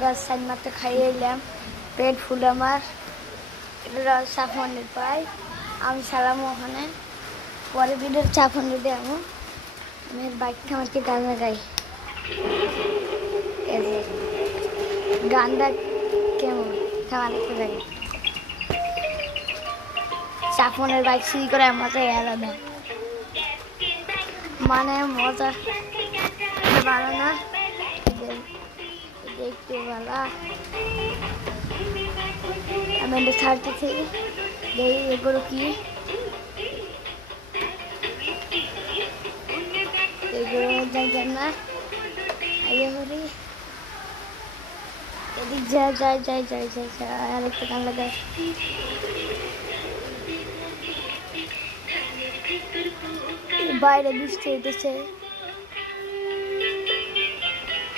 গাছ সাইড মাত্র খাইয়ে এলাম, পেট ফুল আমার। এটা সাফনের পাই, আমি সালাম ওখানে পরে ভিডিওর সাফন যদি আমি বাইকটা আমাকে গানে গাই। গানটা কেমন খাওয়ানো যাই, সাফনের বাইক সিঁড়ি করে মজাই আলাদা, মানে মজা ভালো না দেখতে ভালো। আমি এটা ছাড়তেছি, দেখি এগুলো কি, এগুলো যাই না এদিক যাই আর একটা গান লাগায়। বাইরে বৃষ্টি হইতেছে,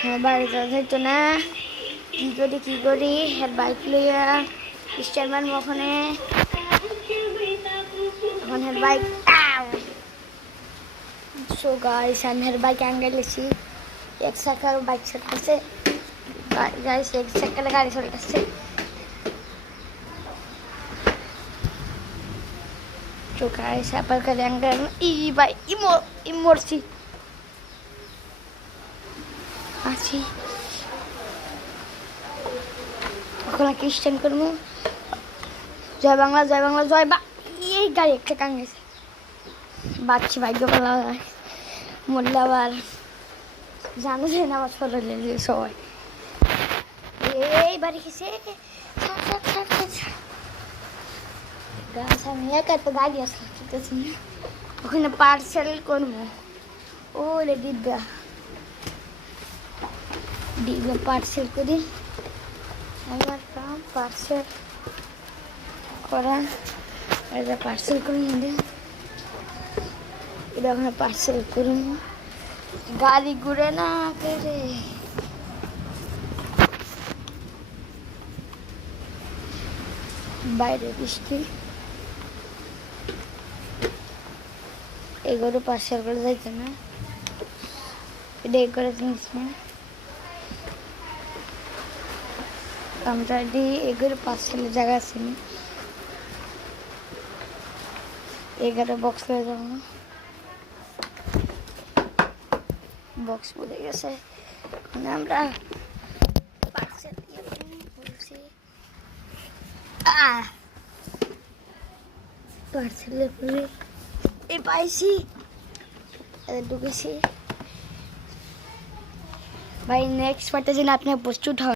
হ্যাঁ বাইরে যাওয়া যাইতো না, কি করি হ্যাঁ বাইক লইয়া স্টারম্যান ওখানে, এখন হ্যাঁ বাইক সো গাইস আমি হ্যাঁ বাইক আঙ্গাইলেছি, এক চাকার বাইক চলতেছে গাইস, এক চাকার গাড়ি চলতেছে। তো গাইস আবার গাড়ি আঙ্গাই ভাই মরছি আছি, এখন কি স্ট্যান্ড করবো, জয় বাংলা জয় বা এই গাড়ি একটা কাঙ্গেছে বাচ্চি ভাগ্য বলা হয় মরলে আবার জানো যে না আমার শরীরে সবাই এই বাড়ি খেয়েছে গাছ, আমি একা তো গাড়ি আসতেছি না, ওখানে পার্সেল করবো। ও রে ডিব্বা পার্সেল করি, আমার কাম পার্সেল করা, এটা পার্সেল করে নিলে এটা ওখানে পার্সেল করুন, গাড়ি ঘুরে না করে বাইরে বৃষ্টি, এগুলো পার্সেল করে যাইতো না, এটা করে জিনিস না আমরা এগুলো পার্সেলের জায়গা আছে না, এগারো বক্স হয়ে যাবো না, বক্স পড়ে গেছে, আমরা পার্সেল বলছি পার্সেলের পরে এই পাইছি ঢুকেছি ভাই। নেক্সট পার্টে যেন আপনি প্রস্তুত হন।